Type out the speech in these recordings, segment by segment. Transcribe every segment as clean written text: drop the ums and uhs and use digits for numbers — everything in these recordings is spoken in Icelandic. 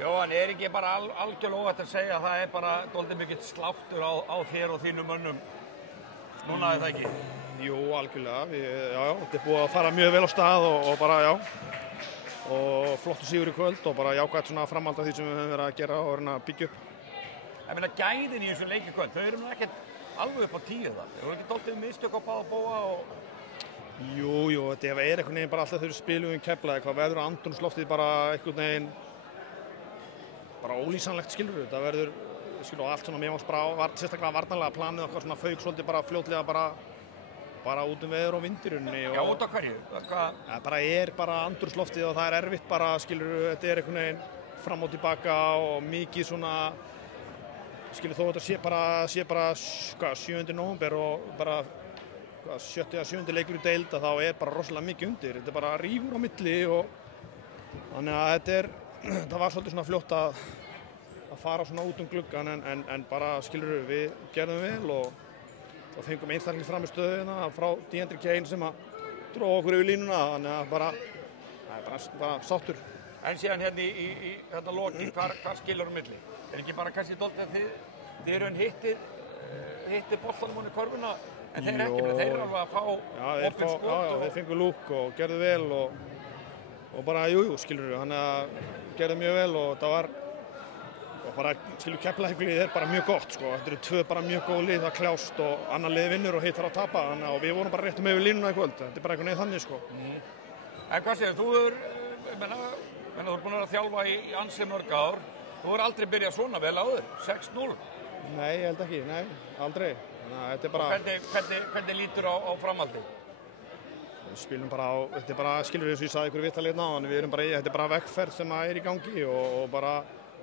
Jó, en ekki bara algjörlega óhætt að segja að það bara dálítið mikill sláttur á þér og þínum mönnum núna það ekki? Jú, algjörlega. Já, þetta búið að fara mjög vel á stað og bara, já. Og flottur sigur í kvöld og bara jákvæmt svona framhald af því sem við höfum verið að gera og reyna að byggja upp. Ég meina gæðin í þessum leik í kvöld, þau eru nú ekkert alveg upp á 10 það. Þau voru ekki dálítið mistök á báða bóa og... Jú, þetta einhvern veginn bara alltaf þau spilum Keflavík, hvað verður andrúmsloftið bara einhvern veginn bara ólýsanlegt skilur. Það verður, skilur, allt svona mér var sérstaklega varnarlega planið okkar svona fauk svolítið bara fljótlega bara út veður og vindirunni. Já, út af hverju? Það bara andrúmsloftið og það erfitt bara, skilur, þetta einhvern veginn fram og tilbaka og mikið svona, skilur, þó þetta sé bara 7. nóvember og bara 7. eða 7. leikur í deild að þá bara rosalega mikið undir. Þetta bara rífur á milli og þannig að það var svolítið svona fljótt að fara svona út gluggan en bara, skilur, við gerðum vel og fengum einstaklega fram í stöðuna frá Deandre Kane sem að dróða okkur yfir línuna, þannig að bara sáttur. En síðan hérna í þetta loki, hvar skilur milli? Ekki bara kannski dálítið að þið eru hittir boltanum í körfuna, en þeir ekki, þeir eru alveg að fá opinn skot. Já, þeir fengu lúk og gerðu vel og bara, skilur, hann gerði mjög vel og það var og bara, skilur, Keflavík er bara mjög gott, sko. Þetta eru 2 bara mjög góð lið að kljást og annar lið vinnur og hitt þarf að tapa, og við vorum bara rétt yfir línuna í kvöld. Þetta er bara einhvern veginn þannig, sko. En hvað segir, þú ert búin að þjálfa í ansi mörg ár, þú hefur aldrei byrjað svona vel áður, 6-0. Nei, ég held ekki, aldrei. Þannig að þetta er bara... Hvernig lítur á framhaldið? Við spilum bara þetta er bara, skilur, eins og ég sagði ykkur viðtalið áðan, þetta er bara veggferð sem er í gangi og bara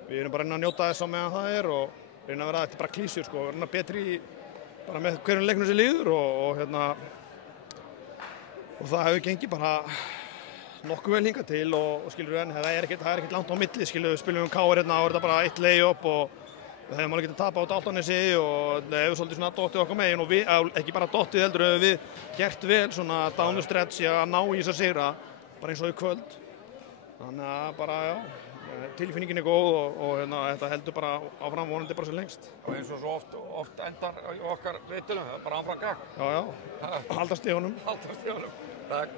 við erum bara að reyna að njóta þess á meðan það og reyna að vera, þetta er bara klísjur, sko, reyna betri bara með hverjum leiknum sem líður og það hefur gengið bara nokkuð vel hingað til og skilur, en það er ekkert langt á milli, skilur, við spilum KR og þetta bara 1 lay-up og við hefum alveg getað tapað á Daltonesi og það hefur svolítið svona dottið okkar megin og við, ekki bara dottið heldur, hefur við gert vel svona down the stretch að ná í þess að sigra, bara eins og í kvöld. Þannig að bara, tilfinningin er góð og þetta heldur bara áfram vonandi bara sem lengst. Og eins og svo oft endar í okkar viðtölum, það er bara áfram gagn. Já, halda stigunum. Takk.